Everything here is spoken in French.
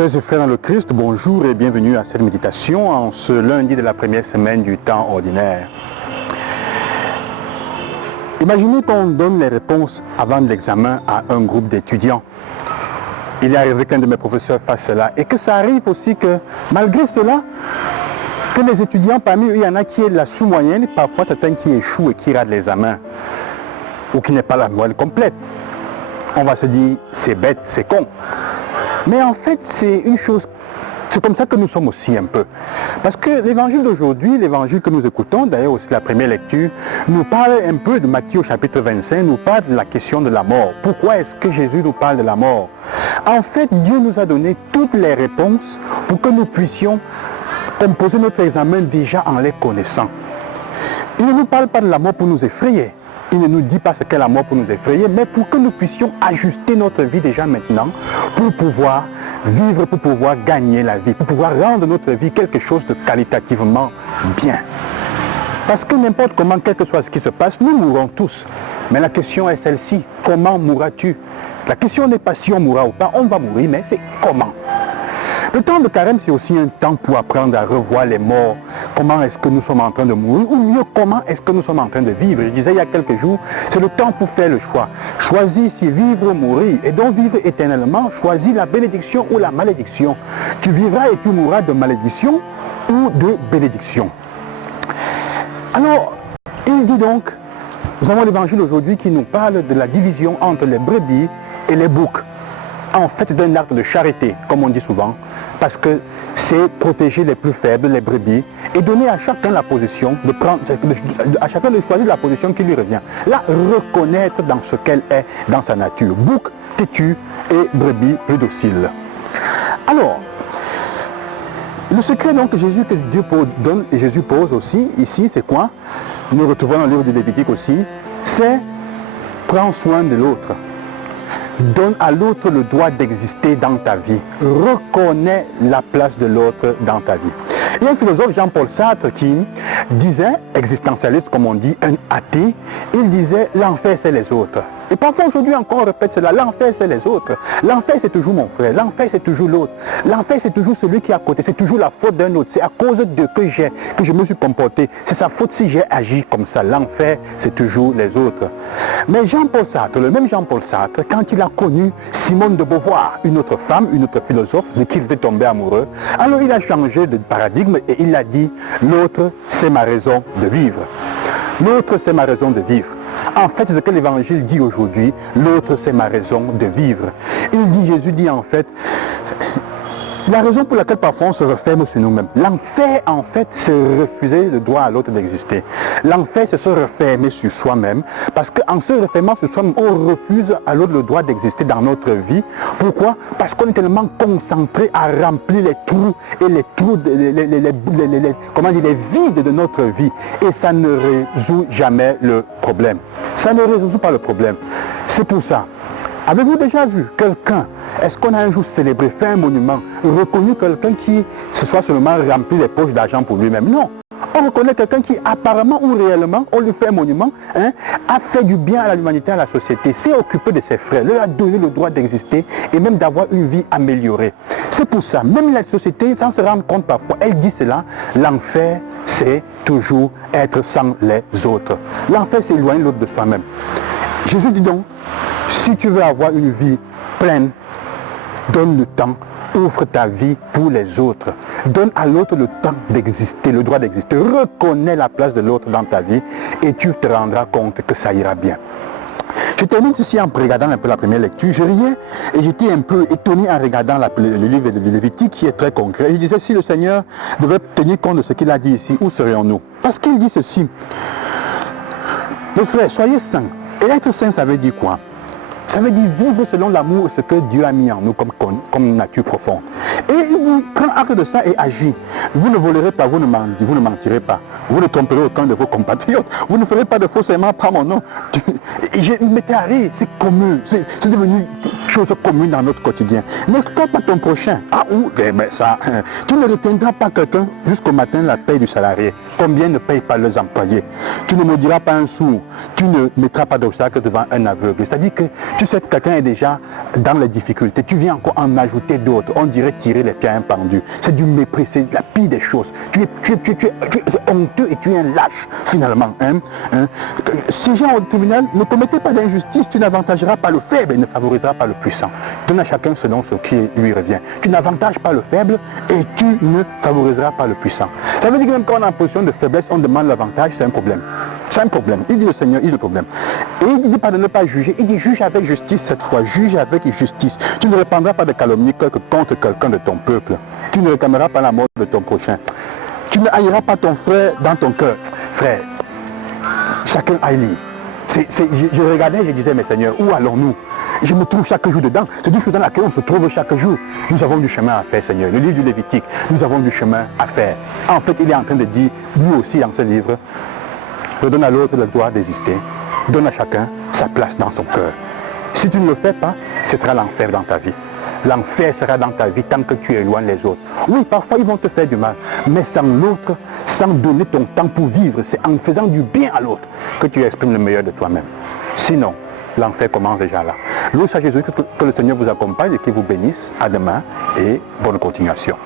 Sœurs et frères dans le Christ, bonjour et bienvenue à cette méditation en ce lundi de la première semaine du temps ordinaire. Imaginez qu'on donne les réponses avant l'examen à un groupe d'étudiants. Il est arrivé qu'un de mes professeurs fasse cela et que ça arrive aussi que malgré cela, que les étudiants parmi eux, il y en a qui est la sous-moyenne, parfois certains qui échouent et qui ratent l'examen ou qui n'est pas la moyenne complète. On va se dire, c'est bête, c'est con. Mais en fait, c'est une chose, c'est comme ça que nous sommes aussi un peu. Parce que l'évangile d'aujourd'hui, l'évangile que nous écoutons, d'ailleurs aussi la première lecture, nous parle un peu de Matthieu au chapitre 25, nous parle de la question de la mort. Pourquoi est-ce que Jésus nous parle de la mort? En fait, Dieu nous a donné toutes les réponses pour que nous puissions composer notre examen déjà en les connaissant. Il ne nous parle pas de la mort pour nous effrayer. Il ne nous dit pas ce qu'est la mort pour nous effrayer, mais pour que nous puissions ajuster notre vie déjà maintenant pour pouvoir vivre, pour pouvoir gagner la vie, pour pouvoir rendre notre vie quelque chose de qualitativement bien. Parce que n'importe comment, quel que soit ce qui se passe, nous mourrons tous. Mais la question est celle-ci, comment mourras-tu? La question n'est pas si on mourra ou pas, on va mourir, mais c'est comment. Le temps de carême, c'est aussi un temps pour apprendre à revoir les morts. Comment est-ce que nous sommes en train de mourir? Ou mieux, comment est-ce que nous sommes en train de vivre? Je disais il y a quelques jours, c'est le temps pour faire le choix. Choisis si vivre ou mourir. Et donc vivre éternellement, choisis la bénédiction ou la malédiction. Tu vivras et tu mourras de malédiction ou de bénédiction. Alors, il dit donc, nous avons l'évangile aujourd'hui qui nous parle de la division entre les brebis et les boucs. En fait, c'est un acte de charité, comme on dit souvent, parce que c'est protéger les plus faibles, les brebis, et donner à chacun la position, à chacun de choisir la position qui lui revient. Là, reconnaître dans ce qu'elle est, dans sa nature. Bouc têtu et brebis plus docile. Alors, le secret donc que Dieu donne et Jésus pose aussi, ici, c'est quoi? Nous retrouvons dans le livre du Lévitique aussi, c'est prends soin de l'autre. Donne à l'autre le droit d'exister dans ta vie. Reconnais la place de l'autre dans ta vie. Il y a un philosophe, Jean-Paul Sartre, qui disait, existentialiste comme on dit, un athée, il disait l'enfer c'est les autres. Et parfois aujourd'hui encore on répète cela, l'enfer c'est les autres. L'enfer c'est toujours mon frère, l'enfer c'est toujours l'autre. L'enfer c'est toujours celui qui est à côté, c'est toujours la faute d'un autre. C'est à cause de que je me suis comporté. C'est sa faute si j'ai agi comme ça. L'enfer c'est toujours les autres. Mais Jean-Paul Sartre, le même Jean-Paul Sartre, quand il a connu Simone de Beauvoir, une autre femme, une autre philosophe, de qui il était tombé amoureux, alors il a changé de paradigme et il a dit, l'autre c'est ma raison de vivre. L'autre c'est ma raison de vivre. En fait, c'est ce que l'évangile dit aujourd'hui, l'autre c'est ma raison de vivre. Jésus dit en fait, la raison pour laquelle parfois on se referme sur nous-mêmes. L'enfer en fait, c'est refuser le droit à l'autre d'exister. L'enfer, c'est se refermer sur soi-même, parce qu'en se refermant sur soi-même, on refuse à l'autre le droit d'exister dans notre vie. Pourquoi? Parce qu'on est tellement concentré à remplir les trous et les trous, les vides de notre vie. Et ça ne résout jamais le problème. Ça ne résout pas le problème. C'est pour ça. Avez-vous déjà vu quelqu'un, est-ce qu'on a un jour célébré, fait un monument, reconnu quelqu'un qui se soit seulement rempli les poches d'argent pour lui-même? Non. On reconnaît quelqu'un qui apparemment ou réellement, on lui fait un monument, a fait du bien à l'humanité, à la société, s'est occupé de ses frères, leur a donné le droit d'exister et même d'avoir une vie améliorée. C'est pour ça, même la société, sans se rendre compte parfois, elle dit cela, l'enfer c'est toujours être sans les autres. L'enfer c'est éloigner l'autre de soi-même. Jésus dit donc, si tu veux avoir une vie pleine, donne le temps, ouvre ta vie pour les autres. Donne à l'autre le temps d'exister, le droit d'exister. Reconnais la place de l'autre dans ta vie et tu te rendras compte que ça ira bien. Je termine ceci en regardant un peu la première lecture. Je riais et j'étais un peu étonné en regardant le livre de Lévitique qui est très concret. Je disais, si le Seigneur devait tenir compte de ce qu'il a dit ici, où serions-nous? Parce qu'il dit ceci. Mes frères, soyez saints. Et être saint, ça veut dire quoi? Ça veut dire vivre selon l'amour, ce que Dieu a mis en nous comme nature profonde. Et il dit, prends acte de ça et agis. Vous ne volerez pas, vous ne mentirez pas. Vous ne tromperez aucun de vos compatriotes. Vous ne ferez pas de faux serments par mon nom. Je m'étais à rire, c'est commun. C'est devenu chose commune dans notre quotidien. N'exploite pas ton prochain. Ah ou, mais ça, tu ne retiendras pas quelqu'un jusqu'au matin la paye du salarié. Combien ne payent pas leurs employés? Tu ne maudiras pas un sourd. Tu ne mettras pas d'obstacle devant un aveugle. C'est-à-dire que tu sais que quelqu'un est déjà dans les difficultés, tu viens encore en ajouter d'autres. On dirait tirer les pieds à un pendu. C'est du mépris, c'est la pire des choses. Tu es honteux et tu es un lâche, finalement. Si gens au tribunal, ne commettez pas d'injustice, tu n'avantageras pas le faible et ne favoriseras pas le puissant. Donne à chacun selon ce qui lui revient. Tu n'avantages pas le faible et tu ne favoriseras pas le puissant. Ça veut dire que même quand on est en position de faiblesse, on demande l'avantage, c'est un problème. C'est un problème. Il dit le Seigneur, il est le problème. Et il dit pas de ne pas juger. Il dit juge avec justice cette fois. Juge avec justice. Tu ne répandras pas de calomnies contre quelqu'un de ton peuple. Tu ne réclameras pas la mort de ton prochain. Tu ne haïras pas ton frère dans ton cœur. Frère, chacun haït. Je regardais et je disais, mais Seigneur, où allons-nous? Je me trouve chaque jour dedans. C'est du chose dans laquelle on se trouve chaque jour. Nous avons du chemin à faire, Seigneur. Le livre du Lévitique, nous avons du chemin à faire. En fait, il est en train de dire, lui aussi dans ce livre, redonne à l'autre le droit d'exister. Donne à chacun sa place dans son cœur. Si tu ne le fais pas, ce sera l'enfer dans ta vie. L'enfer sera dans ta vie tant que tu éloignes les autres. Oui, parfois ils vont te faire du mal, mais sans l'autre, sans donner ton temps pour vivre, c'est en faisant du bien à l'autre que tu exprimes le meilleur de toi-même. Sinon, l'enfer commence déjà là. Loué à Jésus, que le Seigneur vous accompagne et qu'il vous bénisse. À demain et bonne continuation.